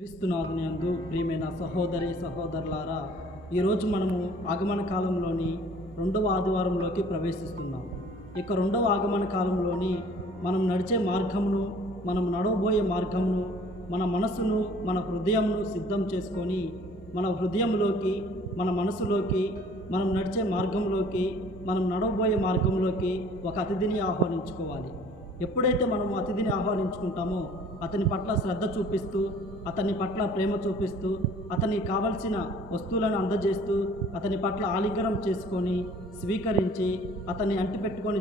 క్రీస్తునాథుని యందు ప్రియమైన సహోదరి సహోదరులారా, ఈరోజు మనము ఆగమన కాలంలోని రెండవ ఆదివారంలోకి ప్రవేశిస్తున్నాం. ఇక రెండవ ఆగమన కాలంలోని మనం నడిచే మార్గమును, మనం నడవబోయే మార్గమును, మన మనసును, మన హృదయమును సిద్ధం చేసుకొని మన హృదయంలోకి, మన మనసులోకి, మనం నడిచే మార్గంలోకి, మనం నడవబోయే మార్గంలోకి ఒక అతిథిని ఆహ్వానించుకోవాలి. ఎప్పుడైతే మనము అతిథిని ఆహ్వానించుకుంటామో అతని పట్ల శ్రద్ధ చూపిస్తూ, అతని పట్ల ప్రేమ చూపిస్తూ, అతనికి కావలసిన వస్తువులను అందజేస్తూ, అతని పట్ల ఆలింగనం చేసుకొని స్వీకరించి అతన్ని అంటిపెట్టుకొని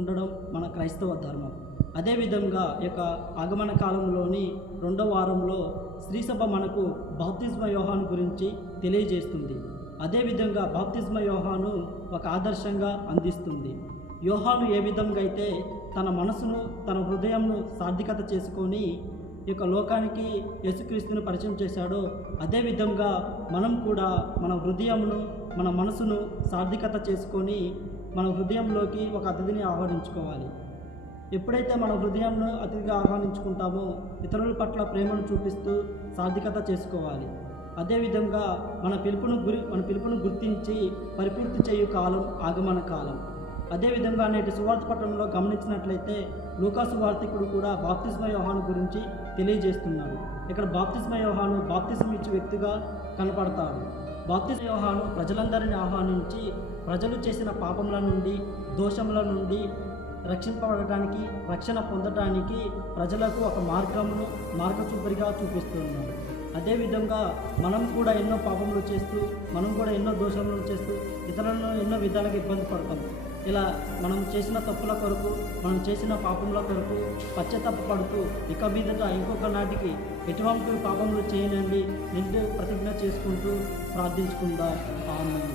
ఉండడం మన క్రైస్తవ ధర్మం. అదేవిధంగా ఈ యొక్క ఆగమన కాలంలోని రెండవ వారంలో శ్రీసభ మనకు బాప్తిస్మ యోహాను గురించి తెలియజేస్తుంది. అదేవిధంగా బాప్తిస్మ యోహాను ఒక ఆదర్శంగా అందిస్తుంది. యోహాను ఏ విధంగా అయితే తన మనసును, తన హృదయంను సార్థికత చేసుకొని ఈ యొక్క లోకానికి యేసుక్రీస్తును పరిచయం చేశాడో, అదేవిధంగా మనం కూడా మన హృదయంను, మన మనసును సార్థికత చేసుకొని మన హృదయంలోకి ఒక అతిథిని ఆహ్వానించుకోవాలి. ఎప్పుడైతే మన హృదయంను అతిథిగా ఆహ్వానించుకుంటామో ఇతరుల పట్ల ప్రేమను చూపిస్తూ సార్థికత చేసుకోవాలి. అదేవిధంగా మన పిలుపును గుర్తించి పరిపూర్తి చేయు కాలం ఆగమన కాలం. అదేవిధంగా నేటి సువార్త పట్టణంలో గమనించినట్లయితే లూకా సువార్తికుడు కూడా బాప్తిస్మ యోహాను గురించి తెలియజేస్తున్నాడు. ఇక్కడ బాప్తిస్మ యోహాను బాప్తిసం ఇచ్చే వ్యక్తిగా కనపడతాడు. బాప్తిస్మ యోహాను ప్రజలందరినీ ఆహ్వానించి ప్రజలు చేసిన పాపముల నుండి, దోషముల నుండి రక్షింపబడటానికి, రక్షణ పొందటానికి ప్రజలకు ఒక మార్గచూపరిగా చూపిస్తున్నాడు. అదేవిధంగా మనం కూడా ఎన్నో పాపములు చేస్తూ, మనం కూడా ఎన్నో దోషములు చేస్తూ ఇతరులను ఎన్నో విధాలుగా ఇబ్బంది పడతాం. ఇలా మనం చేసిన తప్పుల కొరకు, మనం చేసిన పాపముల కొరకు పశ్చాత్తాపడుతూ ఇక మీదట ఇంకొక నాటికి ఎటువంటి పాపములు చేయనండి నిండు ప్రతిజ్ఞ చేసుకుంటూ ప్రార్థించుకుందాం. ఆమేన్.